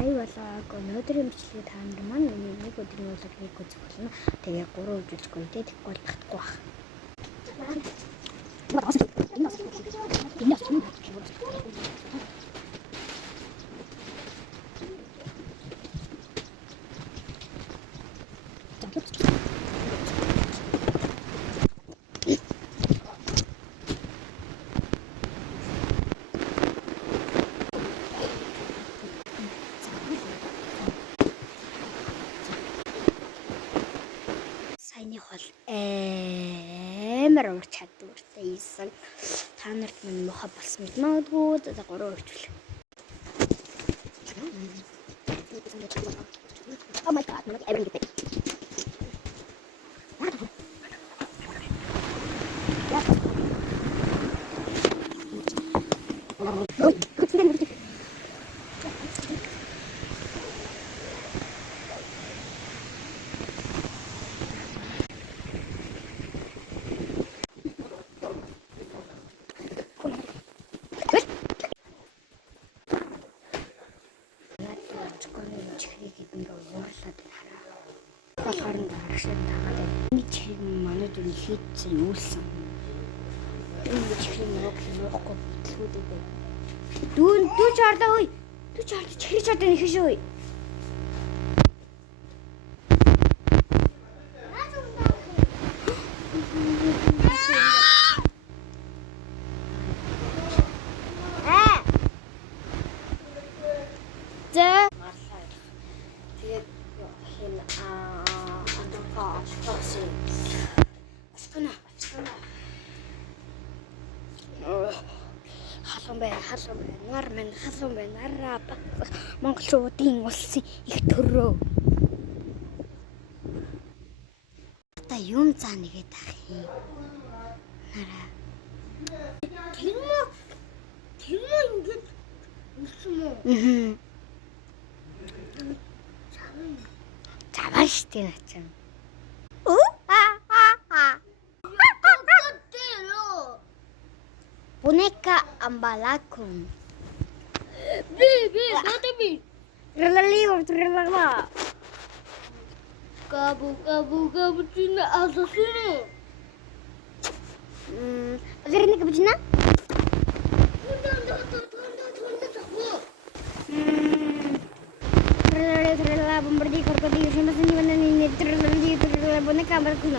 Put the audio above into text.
Сая болоо өнөөдрийн бичлэгээ та нар маань нэг өдрийн урлагийг үзэх болно. Тэгээ 3 үжилчгүй те тэггүй бол татахгүй бах. Саяных бол амар ур чадвартай ийсэн. Та нарт минь мохо болсон мэт магадгүй 3 үржил. Oh my god, look everything. Болохоор дарагшаа тагаад энэ чих манайд үн хийцэн юулсан. Энэ чих нэг лоохгүй битлгүүдээ бай. Дүүн чарлаа ой. Дүү чарлаа чихрий чад нэг шүү ой. Халуун байна. Араа монголчуудын улсын их төрөө. Та юм заа нэгээд ах юм. Нараа. Тэр мө ингэж үлсэн мө. Заваа штэ начаа. Boneka ambalakun. Baby. Tralala. Kabu cina asasino. Agar ini kebujina? Tralala bombardi korkodi sama sini mana ini tralala boneka ambalakun.